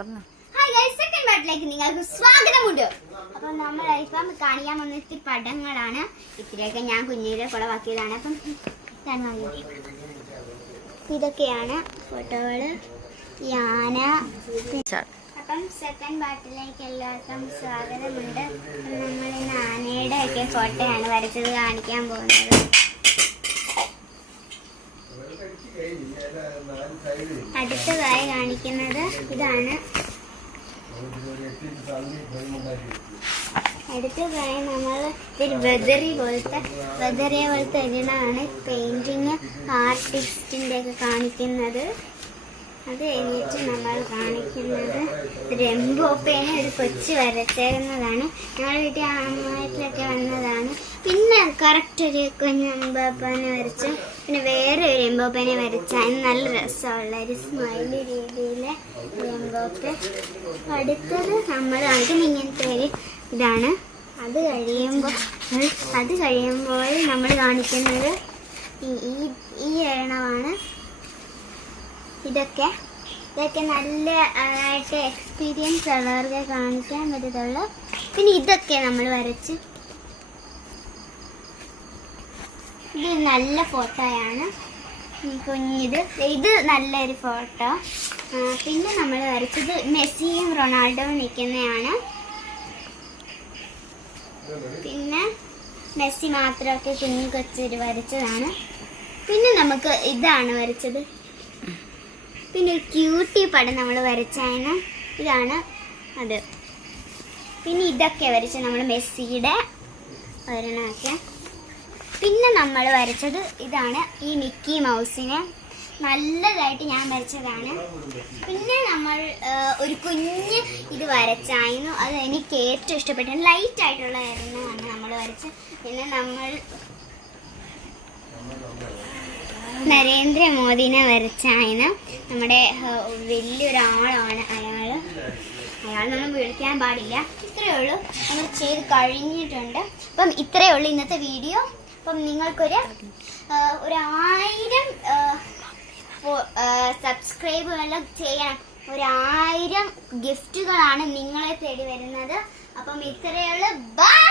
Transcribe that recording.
Hi guys, second പാർട്ടിലേക്ക് നിങ്ങൾക്ക് സ്വാഗതമുണ്ട്. അപ്പം നമ്മൾ ഇപ്പം കാണിക്കാൻ വന്ന ഇത്തിരി പടങ്ങളാണ്. ഇത്തിരിയൊക്കെ ഞാൻ കുഞ്ഞിലെ കുളവാക്കിയതാണ്. അപ്പം ഇതൊക്കെയാണ് ഫോട്ടോകള്. ആന. അപ്പം സെക്കൻഡ് പാർട്ടിലേക്ക് എല്ലാവർക്കും സ്വാഗതമുണ്ട്. നമ്മൾ ഇന്ന് ആനയുടെ ഒക്കെ ഫോട്ടോയാണ് വരച്ചത് കാണിക്കാൻ പോകുന്നത്. അടുത്തതായി കാണിക്കുന്നത് ഇതാണ്. അടുത്തതായി നമ്മൾ ഒരു വെതറിയ പോലത്തെ ഇതിനാണ് പെയിന്റിങ് ആർട്ടിസ്റ്റിന്റെ ഒക്കെ കാണിക്കുന്നത്. അത് കഴിഞ്ഞിട്ട് നമ്മൾ കാണിക്കുന്നത് രംബോപ്പേനെ ഒരു കൊച്ചു വരച്ചേക്കുന്നതാണ്. ഞങ്ങളുടെ വീട്ടിൽ അമ്മമായിട്ടിലൊക്കെ വന്നതാണ്. പിന്നെ കറക്റ്റ് ഒരു കുഞ്ഞമ്പനെ വരച്ചു. പിന്നെ വേറെ ഒരു രംബോപ്പനെ വരച്ചാൽ നല്ല രസമുള്ള ഒരു സ്മൈലി രീതിയിലെ രംബോപ്പ. അടുത്തത് നമ്മൾ കാണിക്കും ഇങ്ങനത്തെ ഒരു ഇതാണ്. അത് കഴിയുമ്പോൾ നമ്മൾ കാണിക്കുന്നത് ഈ എണ്ണമാണ്. ഇതൊക്കെ നല്ലതായിട്ട് എക്സ്പീരിയൻസ് ഉള്ളവർക്ക് കാണിക്കാൻ പറ്റത്തുള്ളൂ. പിന്നെ ഇതൊക്കെ നമ്മൾ വരച്ച്, ഇത് നല്ല ഫോട്ടോയാണ്. ഇത് നല്ലൊരു ഫോട്ടോ. പിന്നെ നമ്മൾ വരച്ചത് മെസ്സിയും റൊണാൾഡോയും നിൽക്കുന്നതാണ്. പിന്നെ മെസ്സി മാത്രമൊക്കെ കുഞ്ഞു കൊച്ചൊരു വരച്ചതാണ്. പിന്നെ നമുക്ക് ഇതാണ് വരച്ചത്. പിന്നെ ഒരു ക്യൂട്ടി പടം നമ്മൾ വരച്ചാണ്. ഇതാണ് അത്. പിന്നെ ഇതൊക്കെ വരച്ച് നമ്മൾ മെസ്സിയുടെ ഒരെണ്ണമൊക്കെ. പിന്നെ നമ്മൾ വരച്ചത് ഇതാണ്, ഈ മിക്കി മൗസിനെ നല്ലതായിട്ട് ഞാൻ വരച്ചതാണ്. പിന്നെ നമ്മൾ ഒരു കുഞ്ഞ് ഇത് വരച്ചായിരുന്നു. അത് എനിക്ക് ഏറ്റവും ഇഷ്ടപ്പെട്ട ലൈറ്റ് ആയിട്ടുള്ളതായിരുന്നു നമ്മൾ വരച്ച്. പിന്നെ നമ്മൾ നരേന്ദ്രമോദിനെ വരച്ചായിരുന്നു. നമ്മുടെ വലിയൊരാളാണ് അയാൾ നമ്മൾ വിളിക്കാൻ പാടില്ല. ഇത്രയേ ഉള്ളൂ, നമ്മൾ ചെയ്ത് കഴിഞ്ഞിട്ടുണ്ട്. അപ്പം ഇത്രയേ ഉള്ളൂ ഇന്നത്തെ വീഡിയോ. അപ്പം നിങ്ങൾക്കൊരു 1000 സബ്സ്ക്രൈബുകളെല്ലാം ചെയ്യണം. 1000 ഗിഫ്റ്റുകളാണ് നിങ്ങളെ തേടി വരുന്നത്. അപ്പം ഇത്രയേ ഉള്ളൂ. ബൈ.